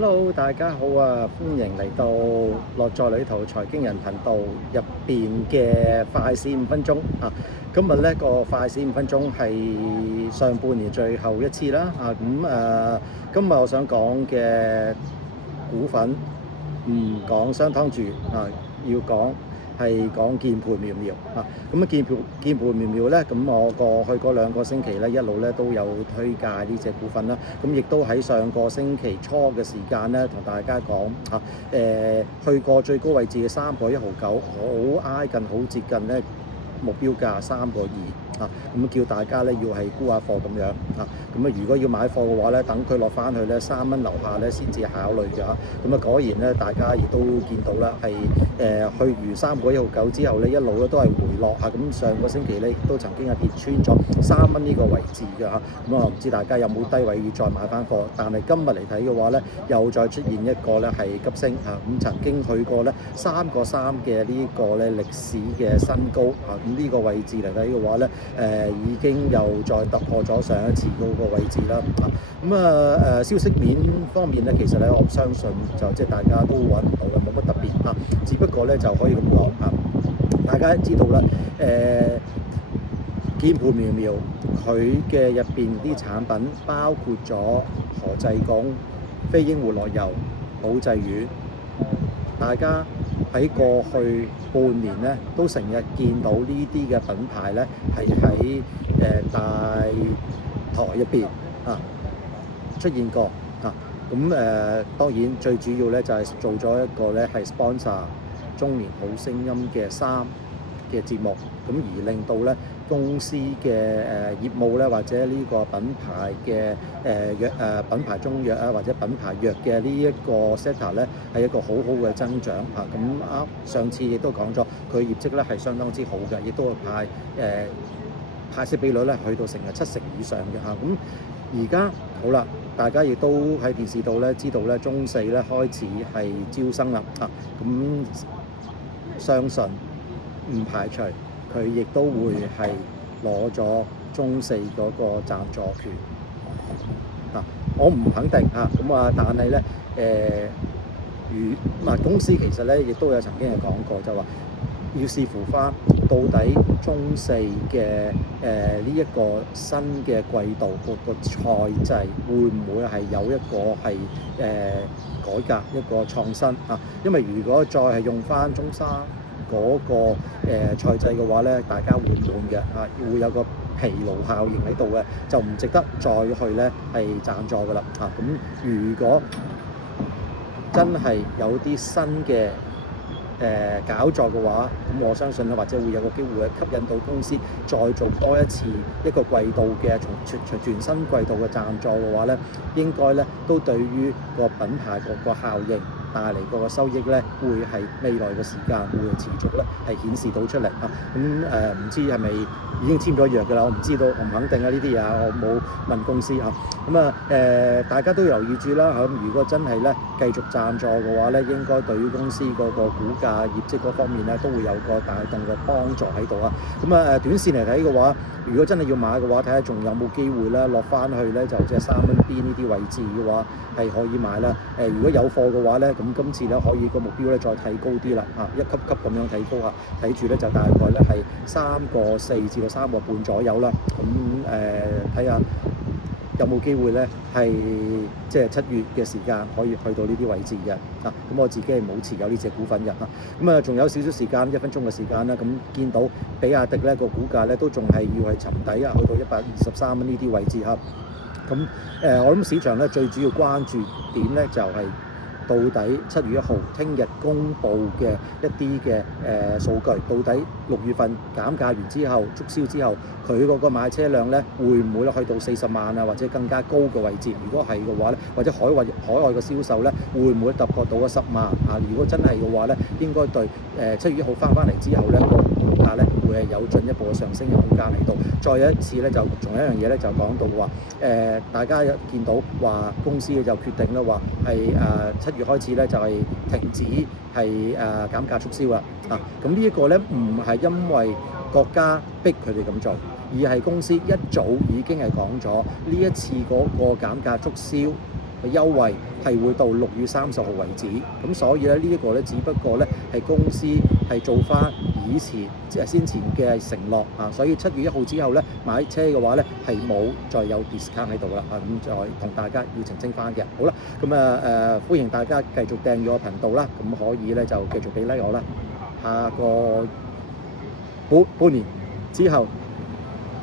Hello，大家好啊！歡迎嚟到樂在旅途財經人頻道入邊嘅快閃5分鐘啊！今日呢個快閃5分鐘係上半年最後一次啦啊！今日我想講嘅股份唔講商湯住啊，要講鍵盤苗苗啊！鍵盤苗苗咧，咁我過去嗰2個星期咧，一路咧都有推介呢隻股份啦。咁亦都喺上個星期初嘅時間咧，同大家講去過最高位置嘅3.159，好挨近，好接近咧目標價3.2啊！咁叫大家咧要係沽下貨咁樣啊！咁如果要買貨嘅話咧，等佢落翻去咧3蚊樓下咧先至考慮㗎。咁果然咧，大家亦都見到啦，係去完3.159之後咧，一路咧都係回落啊！咁上個星期咧亦都曾經係跌穿咗3蚊呢個位置㗎嚇。咁唔知大家有冇低位要再買翻貨？但係今日嚟睇嘅話咧，又再出現一個咧係急升啊！咁曾經去過咧3.3嘅呢個咧歷史嘅新高啊！咁呢個位置嚟睇嘅話咧，已經又再突破咗上一次嗰個位置啦。消息面方面咧，其實咧我相信就即係大家都揾唔到嘅，冇乜特別啊。只不過咧就可以咁講啊，大家知道啦，鍵盤苗苗佢嘅入邊啲產品包括咗何濟公、非英活絡油、保濟丸，大家喺過去半年咧都成日見到呢啲嘅品牌咧係喺大台入邊啊出現過啊。當然最主要咧就係做咗一個咧係 sponsor 中年好聲音嘅3嘅節目，咁而令到咧公司嘅業務咧，或者呢個品牌嘅品牌中藥啊，或者品牌藥嘅呢一個 sector 咧，係一個好好嘅增長嚇。上次亦都講咗，佢業績咧係相當之好嘅，亦都派息比率咧去到成日70%以上嘅嚇。而家好啦，大家亦都喺電視度咧知道咧中四咧開始係招生啦嚇。相信唔排除佢亦都會係攞咗中四嗰個贊助權啊！我唔肯定啊，但係咧公司其實咧亦都有曾經係講過，就話要視乎翻到底中四嘅呢一個新嘅季度個賽制會唔會係有一個係改革一個創新啊？因為如果再係用翻中三嗰個賽制嘅話咧，大家會悶嘅啊，會有個疲勞效應喺度嘅，就唔值得再去咧係贊助噶啦啊！如果真係有啲新嘅搞作嘅話，咁我相信咧，或者會有個機會吸引到公司再做多一次一個季度嘅全新季度嘅贊助嘅話咧，應該咧都對於個品牌個效應帶嚟個收益咧，會係未來嘅時間會持續咧係顯示到出嚟啊！唔知係咪已經簽咗約㗎啦？我唔知道，我唔肯定啊呢啲嘢，我冇問公司啊。大家都留意住啦。如果真係咧繼續贊助嘅話咧，應該對於公司嗰個股價業績嗰方面咧，都會有個帶動嘅幫助喺度啊。短線嚟睇嘅話，如果真係要買嘅話，睇下仲有冇機會咧落翻去咧，就即係3蚊邊呢啲位置嘅話係可以買啦。如果有貨嘅話咧，咁今次咧可以個目標咧再睇高啲啦，一級級咁樣睇高啊，睇住咧就大概咧係3.4至到3.5左右啦。睇下有冇機會咧係即係7月嘅時間可以去到呢啲位置嘅啊。我自己係冇持有呢隻股份嘅仲有少少時間1分鐘嘅時間啦。見到比亞迪咧個股價咧都仲係要係沉底啊，去到123蚊呢啲位置我諗市場咧最主要關注點咧就係到底7月1號聽日公佈嘅一啲嘅數據，到底6月份減價完之後促銷之後，佢嗰個買車輛咧會唔會去到40萬啊，或者更加高嘅位置？如果係嘅話咧，或者海外嘅銷售咧會唔會突破到10萬啊？如果真係嘅話咧，應該對7月1號翻嚟之後咧個股價咧會係有進一步嘅上升嘅空間喺度。再有一次咧就仲有一樣嘢咧就講到話大家見到話公司就決定啦，話係7月開始咧就係停止係減價促銷啦啊！呢一個咧唔係因為國家逼佢哋咁做，而係公司一早已經係講咗呢一次嗰個減價促銷嘅優惠係會到6月30號為止。咁所以咧呢一個咧，只不過咧係公司係做翻以前先前嘅承諾啊，所以7月1號之後咧買車嘅話咧係冇再有 discount 喺度啦。咁再同大家要澄清翻嘅。好啦，咁歡迎大家繼續訂閱我頻道啦，咁可以咧就繼續俾 like 我啦。下個半年之後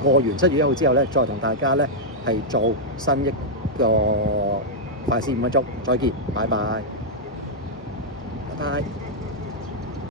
過完7月1號之後咧，再同大家咧係做新一個快閃5分鐘，再見，拜拜，拜拜。